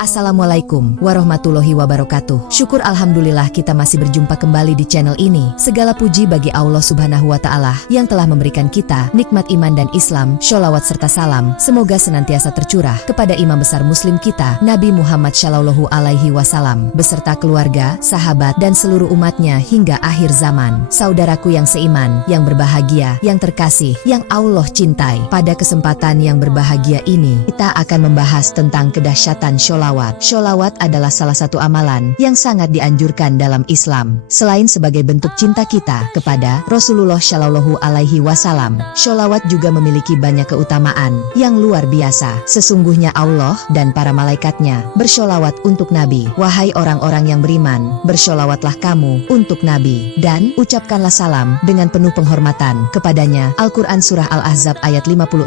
Assalamualaikum warahmatullahi wabarakatuh. Syukur alhamdulillah kita masih berjumpa kembali di channel ini. Segala puji bagi Allah subhanahu wa ta'ala yang telah memberikan kita nikmat iman dan Islam. Sholawat serta salam semoga senantiasa tercurah kepada imam besar muslim kita Nabi Muhammad Shallallahu Alaihi Wasallam beserta keluarga, sahabat dan seluruh umatnya hingga akhir zaman. Saudaraku yang seiman, yang berbahagia, yang terkasih, yang Allah cintai. Pada kesempatan yang berbahagia ini kita akan membahas tentang kedahsyatan sholawat. Sholawat adalah salah satu amalan yang sangat dianjurkan dalam Islam. Selain sebagai bentuk cinta kita kepada Rasulullah Shallallahu Alaihi Wasallam, sholawat juga memiliki banyak keutamaan yang luar biasa. Sesungguhnya Allah dan para malaikatnya bersholawat untuk Nabi. Wahai orang-orang yang beriman, bersholawatlah kamu untuk Nabi dan ucapkanlah salam dengan penuh penghormatan kepadanya. Al-Quran Surah Al-Ahzab ayat 56.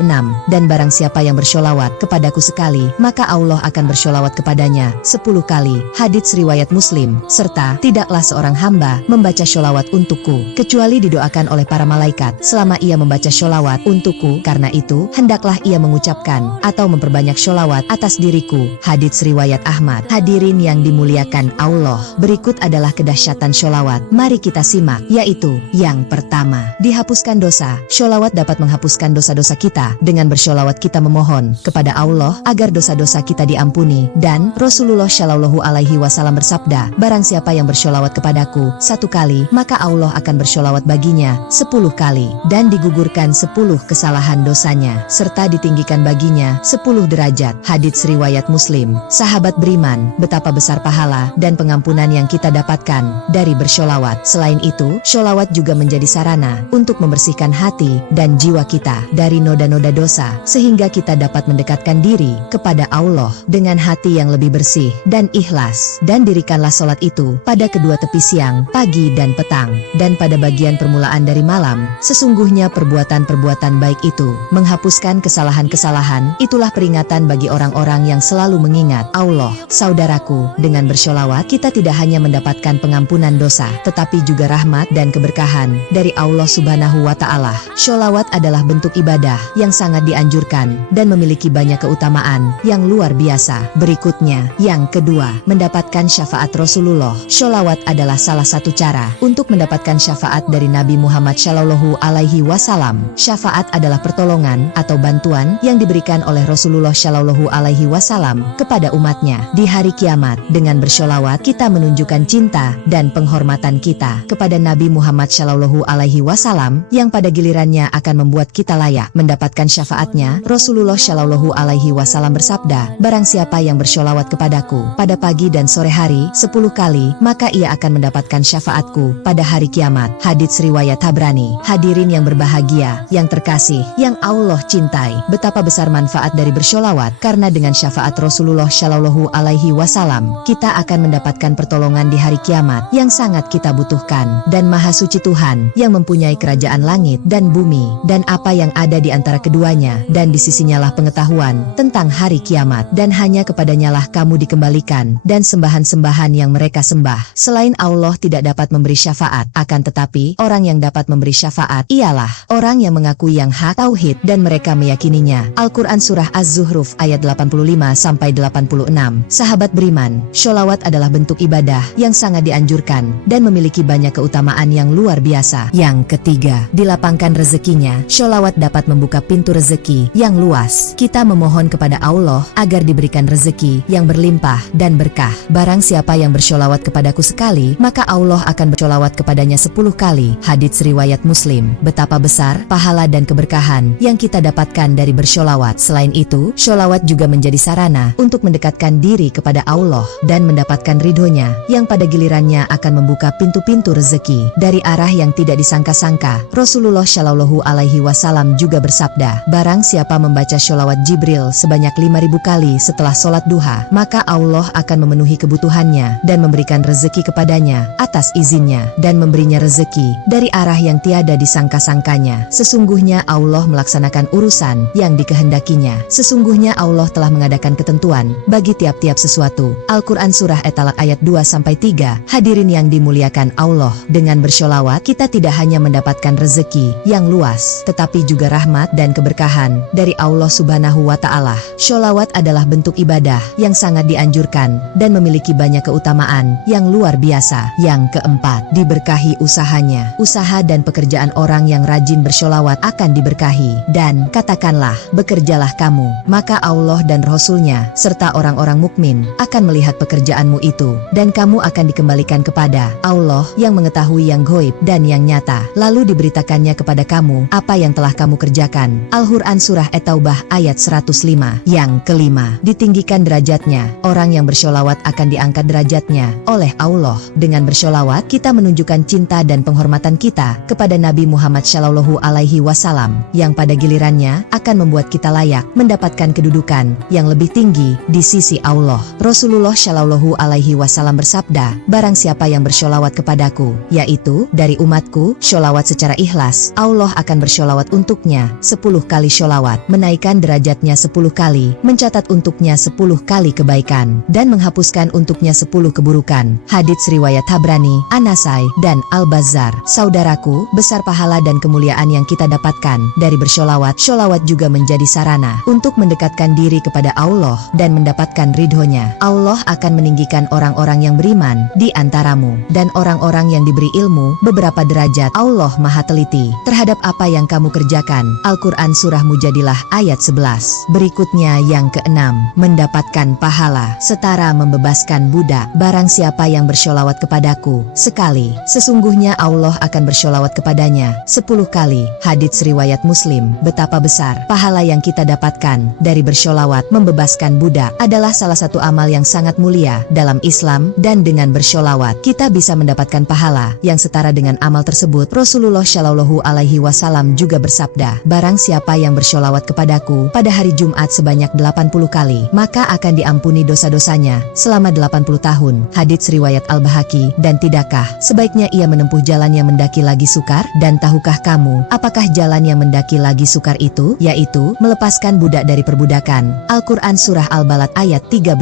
Dan barang siapa yang bersholawat kepadaku sekali, maka Allah akan bersholawat kepadanya 10 kali. Hadits riwayat Muslim. Serta tidaklah seorang hamba membaca sholawat untukku kecuali didoakan oleh para malaikat selama ia membaca sholawat untukku. Karena itu hendaklah ia mengucapkan atau memperbanyak sholawat atas diriku. Hadits riwayat Ahmad. Hadirin yang dimuliakan Allah, berikut adalah kedahsyatan sholawat. Mari kita simak, yaitu yang pertama, dihapuskan dosa. Sholawat dapat menghapuskan dosa-dosa kita. Dengan bersholawat kita memohon kepada Allah agar dosa-dosa kita diampuni. Dan Rasulullah Shallallahu Alaihi Wasallam bersabda, barang siapa yang bersholawat kepadaku 1 kali, maka Allah akan bersholawat baginya 10 kali, dan digugurkan 10 kesalahan dosanya, serta ditinggikan baginya 10 derajat. Hadits riwayat Muslim. Sahabat beriman, betapa besar pahala dan pengampunan yang kita dapatkan dari bersholawat. Selain itu, sholawat juga menjadi sarana untuk membersihkan hati dan jiwa kita dari noda-noda dosa, sehingga kita dapat mendekatkan diri kepada Allah dengan hati yang lebih bersih dan ikhlas. Dan dirikanlah sholat itu pada kedua tepi siang, pagi dan petang, dan pada bagian permulaan dari malam. Sesungguhnya perbuatan-perbuatan baik itu menghapuskan kesalahan-kesalahan. Itulah peringatan bagi orang-orang yang selalu mengingat Allah. Saudaraku, dengan bersholawat kita tidak hanya mendapatkan pengampunan dosa, tetapi juga rahmat dan keberkahan dari Allah subhanahu wa ta'ala. Sholawat adalah bentuk ibadah yang sangat dianjurkan dan memiliki banyak keutamaan yang luar biasa. Berikutnya, yang kedua, mendapatkan syafaat Rasulullah. Sholawat adalah salah satu cara untuk mendapatkan syafaat dari Nabi Muhammad Shallallahu Alaihi Wasallam. Syafaat adalah pertolongan atau bantuan yang diberikan oleh Rasulullah Shallallahu Alaihi Wasallam kepada umatnya di hari kiamat. Dengan bersholawat kita menunjukkan cinta dan penghormatan kita kepada Nabi Muhammad Shallallahu Alaihi Wasallam yang pada gilirannya akan membuat kita layak mendapatkan syafaatnya. Rasulullah Shallallahu Alaihi Wasallam bersabda, barang siapa yang bersholawat kepadaku pada pagi dan sore hari 10 kali, maka ia akan mendapatkan syafaatku pada hari kiamat. Hadits riwayat Tabrani. Hadirin yang berbahagia, yang terkasih, yang Allah cintai, betapa besar manfaat dari bersholawat. Karena dengan syafaat Rasulullah Shallallahu Alaihi Wasallam, kita akan mendapatkan pertolongan di hari kiamat yang sangat kita butuhkan. Dan Maha Suci Tuhan yang mempunyai kerajaan langit dan bumi dan apa yang ada di antara keduanya, dan di sisinyalah pengetahuan tentang hari kiamat, dan hanya kepadanya lah kamu dikembalikan, dan sembahan-sembahan yang mereka sembah selain Allah tidak dapat memberi syafaat. Akan tetapi orang yang dapat memberi syafaat ialah orang yang mengakui yang hak tauhid dan mereka meyakininya. Al-Quran Surah Az-Zuhruf ayat 85-86. Sahabat beriman, sholawat adalah bentuk ibadah yang sangat dianjurkan dan memiliki banyak keutamaan yang luar biasa. Yang ketiga, dilapangkan rezekinya. Sholawat dapat membuka pintu rezeki yang luas. Kita memohon kepada Allah agar diberikan rezeki yang berlimpah dan berkah. Barang siapa yang bersholawat kepadaku sekali, maka Allah akan bersholawat kepadanya 10 kali. Hadits riwayat Muslim. Betapa besar pahala dan keberkahan yang kita dapatkan dari bersholawat. Selain itu, sholawat juga menjadi sarana untuk mendekatkan diri kepada Allah dan mendapatkan ridhonya yang pada gilirannya akan membuka pintu-pintu rezeki dari arah yang tidak disangka-sangka. Rasulullah Shallallahu Alaihi Wasallam juga bersabda, barang siapa membaca sholawat Jibril sebanyak 5.000 kali setelah sholat duha, duha, maka Allah akan memenuhi kebutuhannya dan memberikan rezeki kepadanya atas izinnya dan memberinya rezeki dari arah yang tiada disangka-sangkanya. Sesungguhnya Allah melaksanakan urusan yang dikehendakinya. Sesungguhnya Allah telah mengadakan ketentuan bagi tiap-tiap sesuatu. Al-Quran Surah At-Talaq ayat 2-3. Hadirin yang dimuliakan Allah, dengan bersholawat kita tidak hanya mendapatkan rezeki yang luas, tetapi juga rahmat dan keberkahan dari Allah Subhanahu wa Ta'ala. Sholawat adalah bentuk ibadah yang sangat dianjurkan dan memiliki banyak keutamaan yang luar biasa. Yang keempat, diberkahi usahanya. Usaha dan pekerjaan orang yang rajin bersholawat akan diberkahi. Dan katakanlah, bekerjalah kamu, maka Allah dan Rasul-Nya serta orang-orang mukmin akan melihat pekerjaanmu itu, dan kamu akan dikembalikan kepada Allah yang mengetahui yang ghaib dan yang nyata. Lalu diberitakannya kepada kamu apa yang telah kamu kerjakan. Al-Quran Surah At-Taubah ayat 105. Yang kelima, ditinggikan derajatnya. Orang yang bersholawat akan diangkat derajatnya oleh Allah. Dengan bersholawat kita menunjukkan cinta dan penghormatan kita kepada Nabi Muhammad Shallallahu Alaihi Wasallam, yang pada gilirannya akan membuat kita layak mendapatkan kedudukan yang lebih tinggi di sisi Allah. Rasulullah Shallallahu Alaihi Wasallam bersabda, barang siapa yang bersholawat kepadaku, yaitu dari umatku, sholawat secara ikhlas, Allah akan bersholawat untuknya 10 kali sholawat, menaikkan derajatnya 10 kali, mencatat untuknya 10 kali kebaikan, dan menghapuskan untuknya 10 keburukan. Hadits riwayat Tabrani, An-Nasai, dan Al-Bazzar. Saudaraku, besar pahala dan kemuliaan yang kita dapatkan dari bersholawat. Sholawat juga menjadi sarana untuk mendekatkan diri kepada Allah dan mendapatkan ridhonya. Allah akan meninggikan orang-orang yang beriman di antaramu dan orang-orang yang diberi ilmu beberapa derajat. Allah maha teliti terhadap apa yang kamu kerjakan. Al-Quran Surah Mujadilah ayat 11. Berikutnya yang keenam, mendapatkan pahala setara membebaskan budak. Barang siapa yang bersholawat kepadaku sekali, sesungguhnya Allah akan bersholawat kepadanya 10 kali. Hadits riwayat Muslim. Betapa besar pahala yang kita dapatkan dari bersholawat membebaskan budak adalah salah satu amal yang sangat mulia dalam Islam, dan dengan bersholawat kita bisa mendapatkan pahala yang setara dengan amal tersebut. Rasulullah Shallallahu Alaihi Wasallam juga bersabda, barang siapa yang bersholawat kepadaku pada hari Jumat sebanyak 80 kali, maka akan diampuni dosa-dosanya selama 80 tahun. Hadits riwayat Al-Bahaki. Dan tidakkah sebaiknya ia menempuh jalan yang mendaki lagi sukar? Dan tahukah kamu apakah jalan yang mendaki lagi sukar itu? Yaitu melepaskan budak dari perbudakan. Al-Quran Surah Al-Balad ayat 13.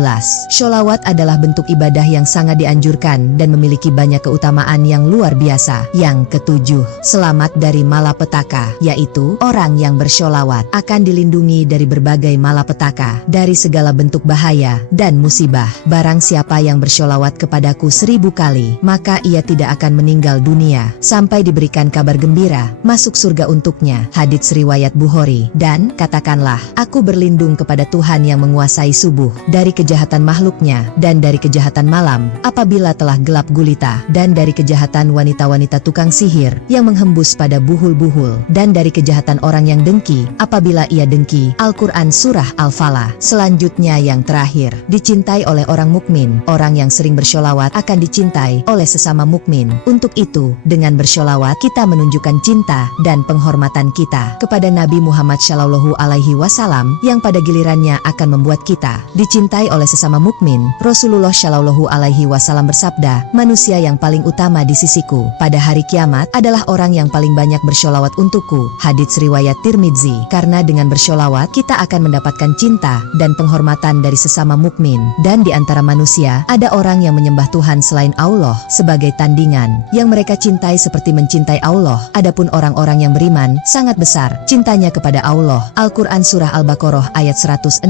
Sholawat adalah bentuk ibadah yang sangat dianjurkan dan memiliki banyak keutamaan yang luar biasa. Yang ketujuh, selamat dari malapetaka, yaitu orang yang bersholawat akan dilindungi dari berbagai malapetaka, dari segala bentuk bahaya dan musibah. Barang siapa yang bersholawat kepadaku 1000 kali, maka ia tidak akan meninggal dunia sampai diberikan kabar gembira masuk surga untuknya. Hadits riwayat Bukhari. Dan katakanlah, aku berlindung kepada Tuhan yang menguasai subuh dari kejahatan makhluknya dan dari kejahatan malam apabila telah gelap gulita, dan dari kejahatan wanita-wanita tukang sihir yang menghembus pada buhul-buhul, dan dari kejahatan orang yang dengki apabila ia dengki. Al-Quran Surah Al-Falah. Selanjutnya yang terakhir, dicintai oleh orang mukmin. Orang yang sering bersholawat akan dicintai oleh sesama mukmin. Untuk itu, dengan bersholawat kita menunjukkan cinta dan penghormatan kita kepada Nabi Muhammad Shallallahu Alaihi Wasallam, yang pada gilirannya akan membuat kita dicintai oleh sesama mukmin. Rasulullah Shallallahu Alaihi Wasallam bersabda, manusia yang paling utama di sisiku pada hari kiamat adalah orang yang paling banyak bersholawat untukku. Hadits riwayat Tirmidzi. Karena dengan bersholawat kita akan mendapatkan cinta dan penghormatan dari sesama mukmin. Dan di antara manusia ada orang yang menyembah Tuhan selain Allah sebagai tandingan yang mereka cintai seperti mencintai Allah. Adapun orang-orang yang beriman sangat besar cintanya kepada Allah. Al-Quran Surah Al-Baqarah ayat 165.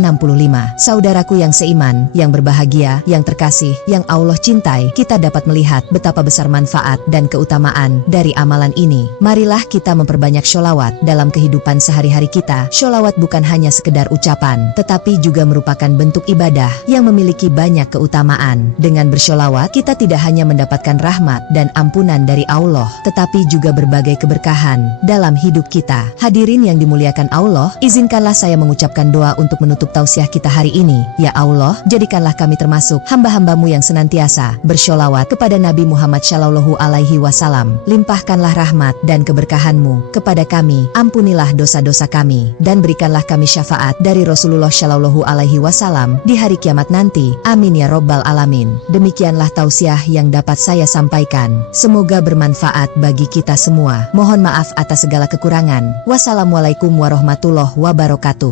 Saudaraku yang seiman, yang berbahagia, yang terkasih, yang Allah cintai, kita dapat melihat betapa besar manfaat dan keutamaan dari amalan ini. Marilah kita memperbanyak sholawat dalam kehidupan sehari-hari kita. Sholawat bukan hanya sekedar ucapan, tetapi juga merupakan bentuk ibadah yang memiliki banyak keutamaan. Dengan bersholawat kita tidak hanya mendapatkan rahmat dan ampunan dari Allah, tetapi juga berbagai keberkahan dalam hidup kita. Hadirin yang dimuliakan Allah, izinkanlah saya mengucapkan doa untuk menutup tausiah kita hari ini. Ya Allah, jadikanlah kami termasuk hamba-hambamu yang senantiasa bersholawat kepada Nabi Muhammad Shallallahu Alaihi Wasallam. Limpahkanlah rahmat dan keberkahanmu kepada kami, ampunilah dosa-dosa kami, dan berikanlah kami syafaat dari Rasulullah Shallallahu Alaihi Wasallam salam di hari kiamat nanti. Amin ya robbal alamin. Demikianlah tausiah yang dapat saya sampaikan. Semoga bermanfaat bagi kita semua. Mohon maaf atas segala kekurangan. Wassalamualaikum warahmatullahi wabarakatuh.